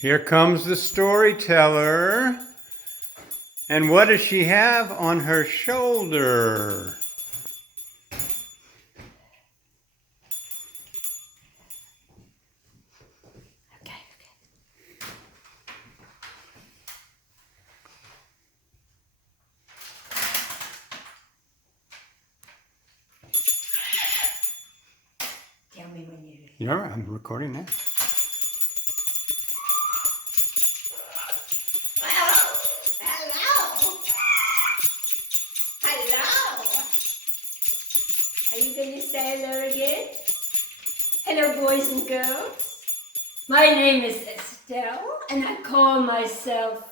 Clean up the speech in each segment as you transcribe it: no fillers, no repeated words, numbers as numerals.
Here comes the storyteller. And what does she have on her shoulder? Okay. Tell me when you're ready. Yeah, I'm recording now. Hello. Are you going to say hello again? Hello, boys and girls. My name is Estelle, and I call myself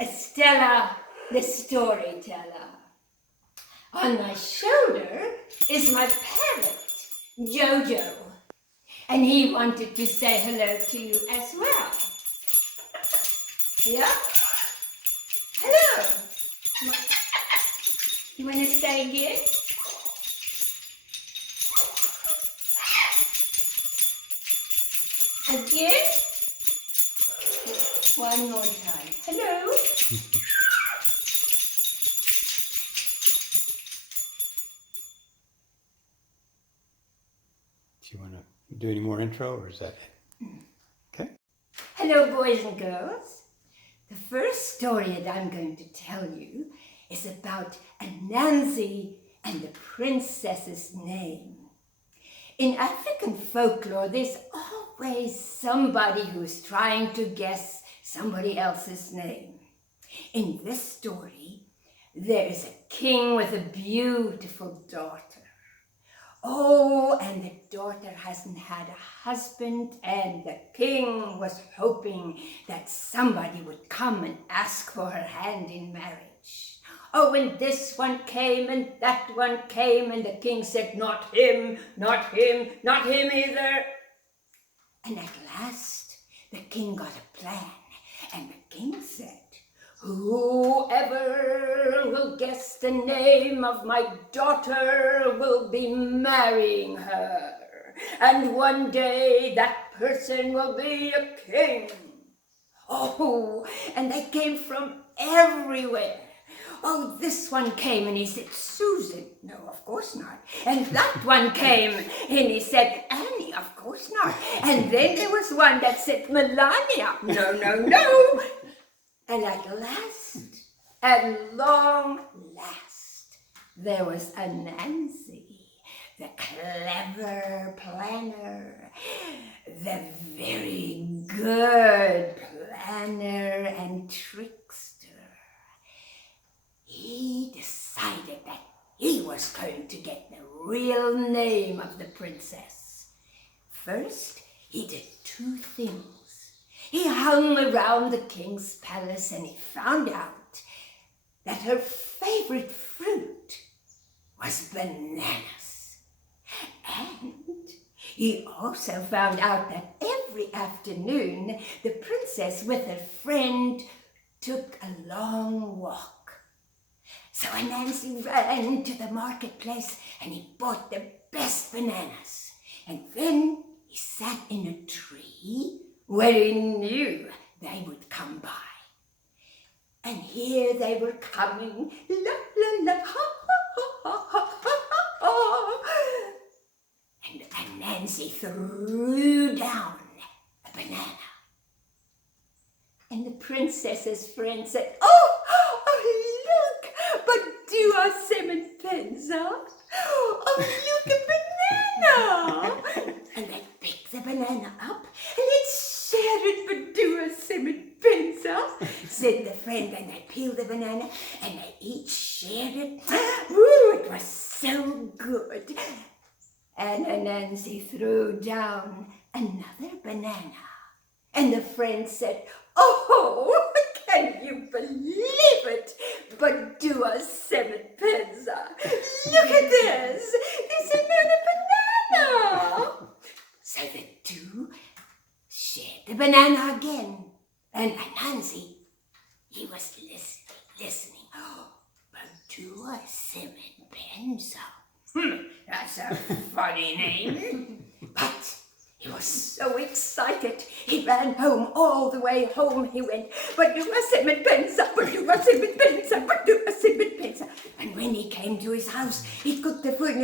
Estella the Storyteller. On my shoulder is my parrot, Jojo, and he wanted to say hello to you as well. Yeah? Hello. You want to say again? Again? One more time. Hello. Do you want to do any more intro, or is that it? Okay. Hello, boys and girls. The first story that I'm going to tell you is about Anansi and the princess's name. In African folklore, there's always somebody who's trying to guess somebody else's name. In this story, there is a king with a beautiful daughter. Oh, and the daughter hasn't had a husband, and the king was hoping that somebody would come and ask for her hand in marriage. Oh, and this one came, and that one came, and the king said, not him, not him, not him either. And at last, the king got a plan, and the king said, whoever will guess the name of my daughter will be marrying her. And one day that person will be a king. Oh, and they came from everywhere. Oh, this one came and he said, Susan. No, of course not. And that one came and he said, Annie. Of course not. And then there was one that said, Melania. No, no, no. And at long last, there was Anansi, the clever planner, the very good planner and trickster. He decided that he was going to get the real name of the princess. First, he did two things. He hung around the king's palace and he found out that her favorite fruit was bananas. And he also found out that every afternoon the princess with her friend took a long walk. So Anansi ran to the marketplace and he bought the best bananas. And then he sat in a tree where he knew they would come by. And here they were coming, la la la, ha ha ha ha ha ha. And Anansi threw down a banana. And the princess's friend said, oh, look, but do our 7 pence, huh? Oh, look, a banana. And they picked the banana up and let's share it, but do us 7 pence, huh? Said the friend, and they peeled the banana and they each shared it. Ooh, it was so good. And Anansi threw down another banana. And the friend said, oh, can you believe it? But do us 7 pence. Look at this. There's another banana. So the two shared the banana again. And Anansi, he was listening. Oh, but do us 7 pence. That's a funny name. But He was so excited, he ran home. All the way home he went, and when he came to his house, he got the food,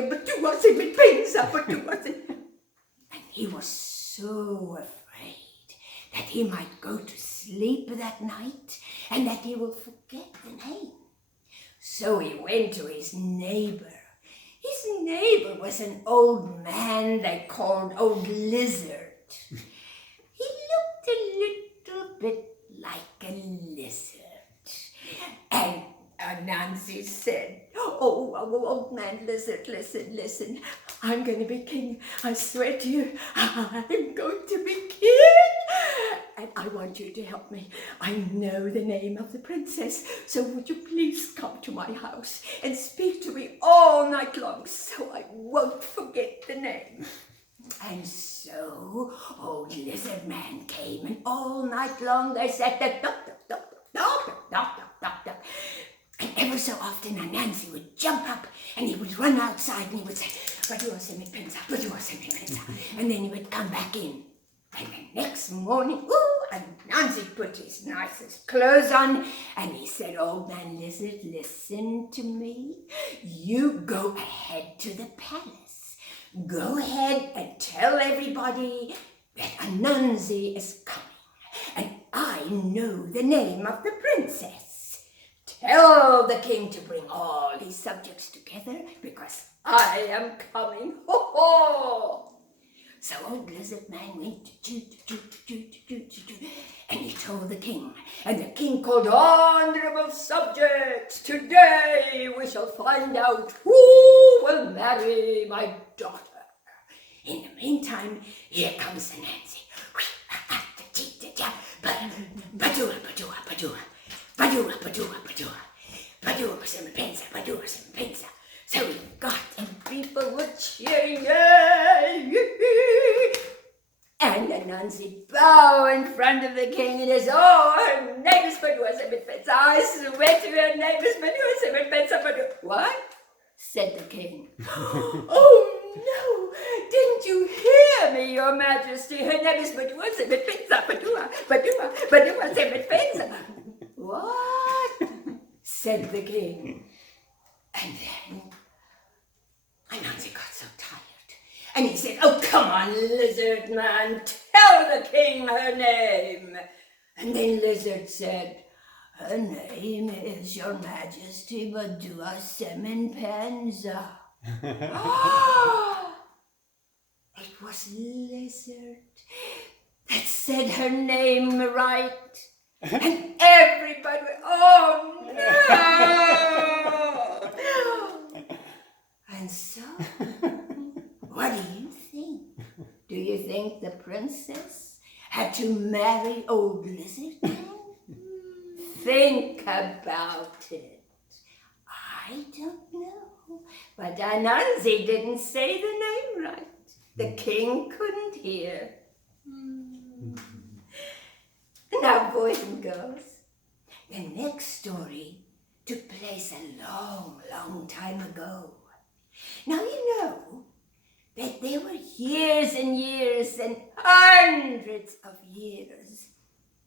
and he was so afraid that he might go to sleep that night and that he will forget the name. So he went to his neighbor. His neighbor was an old man they called Old Lizard. He looked a little bit like a lizard. And Nancy said, oh, old man lizard, listen. I'm going to be king. I swear to you, I'm going to be king. And I want you to help me. I know the name of the princess. So would you please come to my house and speak to me all night long so I won't forget the name. And so old lizard man came, and all night long they said the doctor. And ever so often Nancy would jump up and he would run outside and he would say, and then he would come back in. And the next morning, and Nancy put his nicest clothes on and he said, old man lizard, listen to me. You go ahead to the palace. Go ahead and tell everybody that Anansi is coming. And I know the name of the princess. Tell the king to bring all his subjects together because I am coming. Ho ho! So old lizard man went to and he told the king. And the king called, honorable subjects, today we shall find out who will marry my daughter. In the meantime, here comes Nancy. So he got, and people were cheering, yay! And Anansi bow in front of the king and says, oh, her neighbors, I swear to her neighbors, what? Said the king. Oh, no, didn't you hear me, your majesty? Her neighbors, what? Said the king. And then Anansi got so tired. And he said, oh, come on, lizard man, tell the king her name. And then Lizard said, her name is your majesty Badua Semenpenza. It was Lizard that said her name right. And everybody went, oh no! And so, what do you think? Do you think the princess had to marry old Lizard Man? Think about it. I don't know. But Anansi didn't say the name right. The king couldn't hear. Now, boys and girls, the next story took place a long, long time ago. Now you know that there were years and years and hundreds of years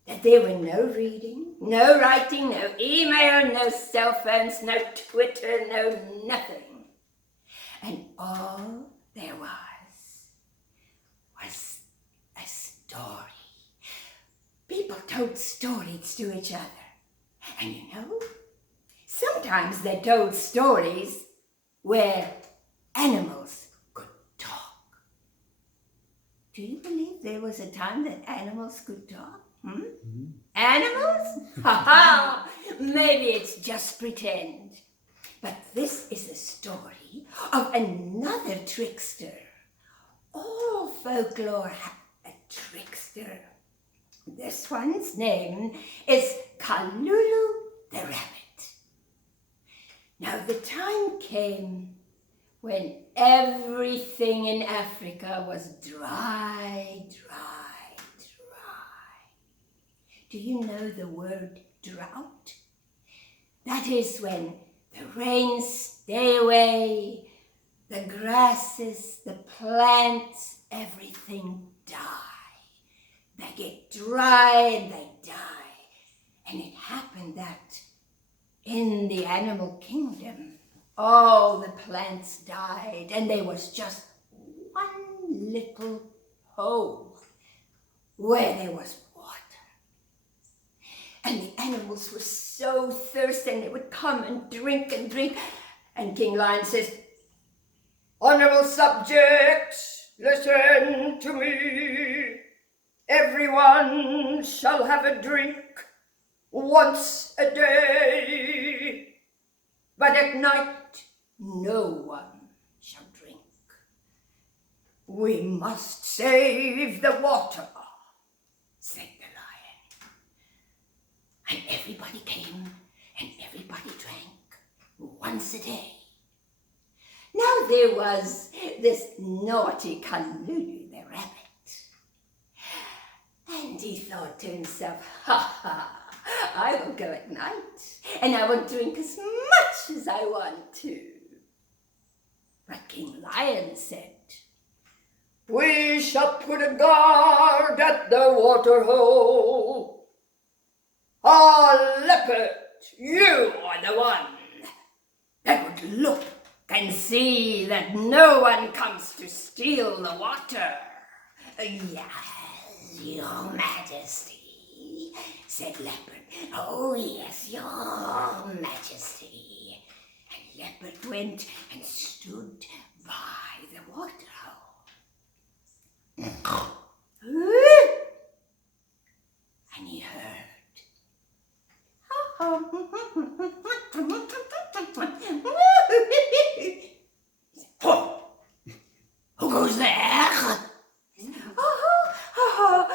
that there were no reading, no writing, no email, no cell phones, no Twitter, no nothing. And all there was a story. People told stories to each other. And you know, sometimes they told stories where animals could talk. Do you believe there was a time that animals could talk? Animals? Ha ha! Maybe it's just pretend. But this is a story of another trickster. All folklore had a trickster. This one's name is Kalulu the rabbit. Now the time came when everything in Africa was dry. Do you know the word drought? That is when the rains stay away, the grasses, the plants everything die. They get dry and they die. And it happened that in the animal kingdom, all the plants died and there was just one little hole where there was water. And the animals were so thirsty and they would come and drink and drink. And King Lion says, "Honorable subjects, listen to me. Everyone shall have a drink once a day. But at night, no one shall drink. We must save the water," said the lion. And everybody came and everybody drank once a day. Now there was this naughty Kalulu the rabbit. And he thought to himself, "Ha ha, I will go at night and I will drink as much as I want to." But King Lion said, "We shall put a guard at the water hole. Ah, leopard, you are the one that would look and see that no one comes to steal the water." "Yes, your majesty," said Leopard. "Oh, yes, your majesty." And Leopard went and stood by the water hole. And he heard, "Oh, who goes there?" Oh,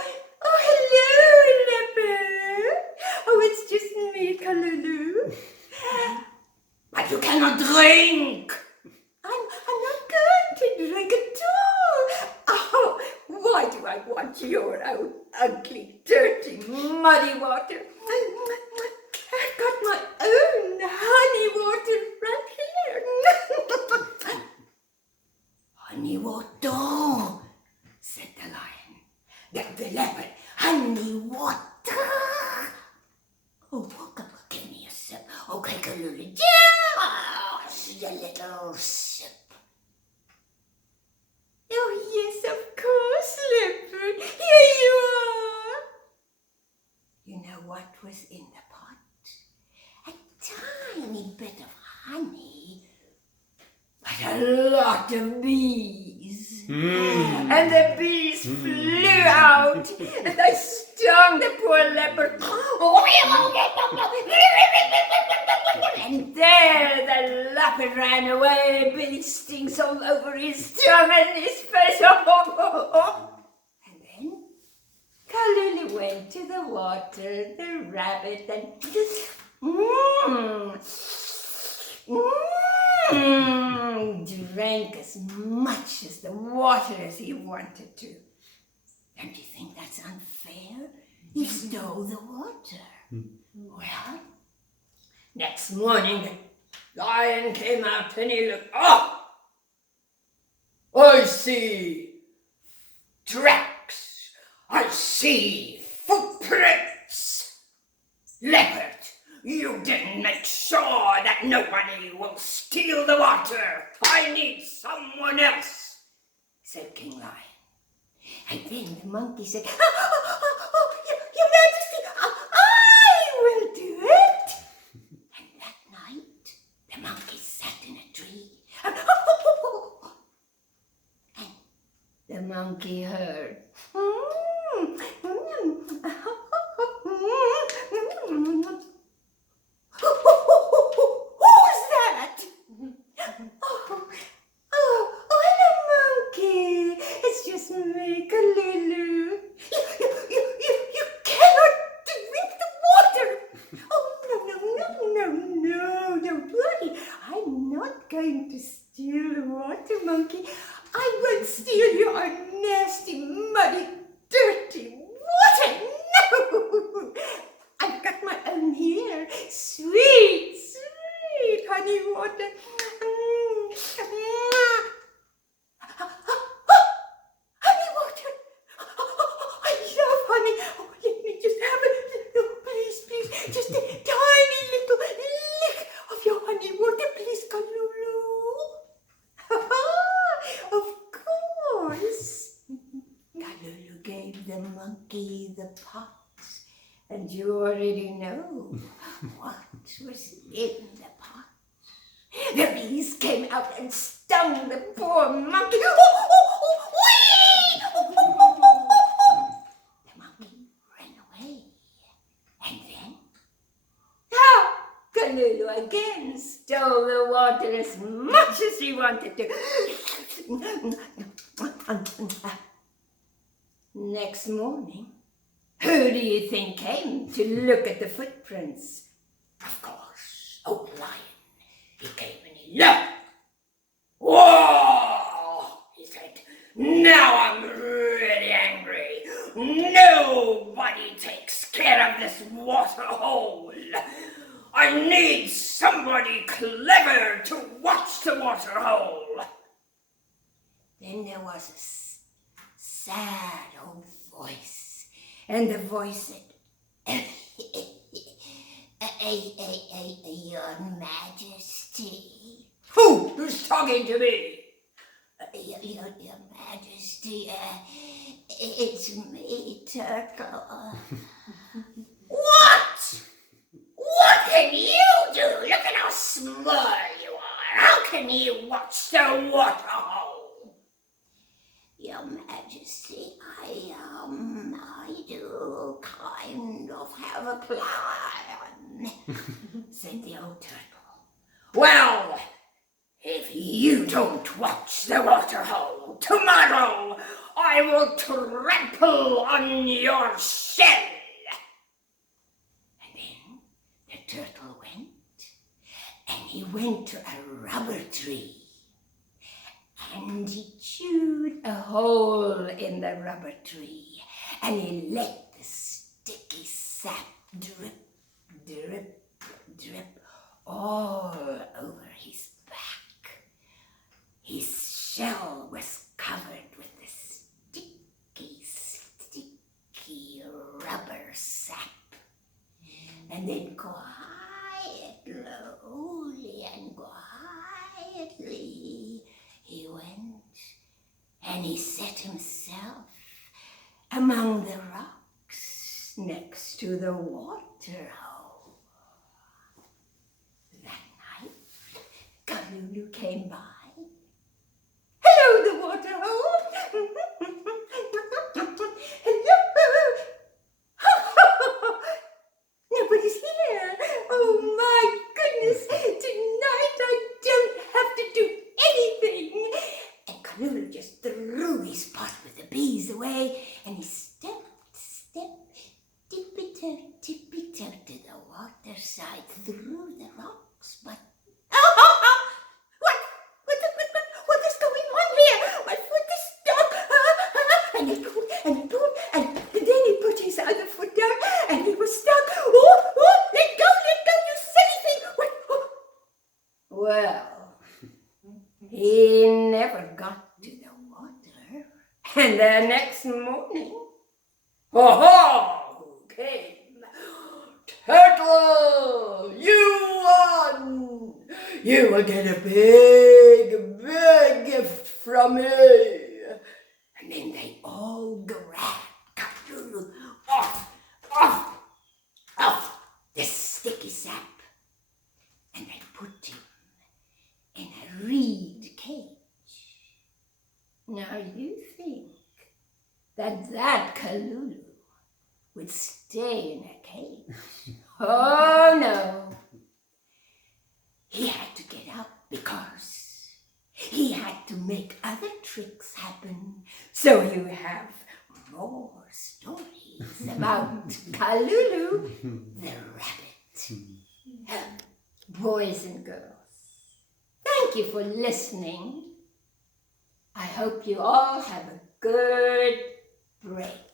hello, Leopard. Oh, it's just me, Kalulu. "But you cannot drink." I'm not going to drink at all. Oh, why do I want your old, ugly, dirty, muddy water? I've got my own honey water right here." "Honey water," said the lion. The leopard, "honey water. Oh, give me a sip. Okay, Kalulu, just a little sip." "Oh, yes, of course, Leopard. Here you are." You know what was in the pot? A tiny bit of honey, but a lot of bees. And the bees flew out and they stung the poor leopard. And there the leopard ran away, bee stings all over his tongue and his face. And then Kalulu went to the water, the rabbit, and drank as much as the water as he wanted to. Don't you think that's unfair? He stole the water. Well, next morning the lion came out and he looked. "Oh, I see tracks. I see footprints. Leopard, you didn't make sure that nobody will steal the water. I need someone else," said King Lion. And then the monkey said, Your Majesty, I will do it." And that night, the monkey sat in a tree. And the monkey heard, "Who's that? Oh, hello, monkey. It's just me, Kalulu. You cannot drink the water. Oh, no, don't worry. I'm not going to steal the water, monkey. I won't steal your nasty, muddy, dirty water. No! I've got my own here. Sweet honey water. monkey the pot. And you already know what was in the pot. The bees came out and stung the poor monkey. The monkey ran away. And then, Kalulu again stole the water as much as he wanted to. Next morning, who do you think came to look at the footprints? Of course, Old Lion. He came and he looked. Whoa! He said, now I'm really angry. Nobody takes care of this water hole. I need somebody clever to watch the water hole. Then there was a sad old voice, and the voice said, Your Majesty. Who's talking to me? Your Majesty, it's me, Turtle. What? What can you do? Look at how small you are. How can you watch the water hole? Your Majesty, I do kind of have a plan, said the old turtle. Well, if you don't watch the water hole, tomorrow I will trample on your shell. And then the turtle went, and he went to a rubber tree. And he chewed a hole in the rubber tree, and he let the sticky sap drip, drip, drip all over his back. His shell was covered with the sticky rubber sap. And then slowly and quietly, he went and he set himself among the rocks next to the water hole. That night, Kalulu came by. Hello, the water hole. Hello. Nobody's here. Oh my goodness. Tonight I don't have to do anything. And Kalulu just threw his pot with the bees away, and he stepped, tippy-toe to the water side through the rocks. But what is going on here? My foot is stuck. And he pulled, and then he put his other foot down, and he was stuck. Oh, let go, you silly thing. What? Well, he never got to the water. And the next morning, who came? Turtle, you won! You will get a big gift from me. And then they all grabbed Kalulu off the sticky sap, and they put him in a reed cage. Now you think that Kalulu would stay in a cage? Oh no! He had to get up because he had to make other tricks happen. So you have more stories about Kalulu the rabbit. Boys and girls, thank you for listening. I hope you all have a good break.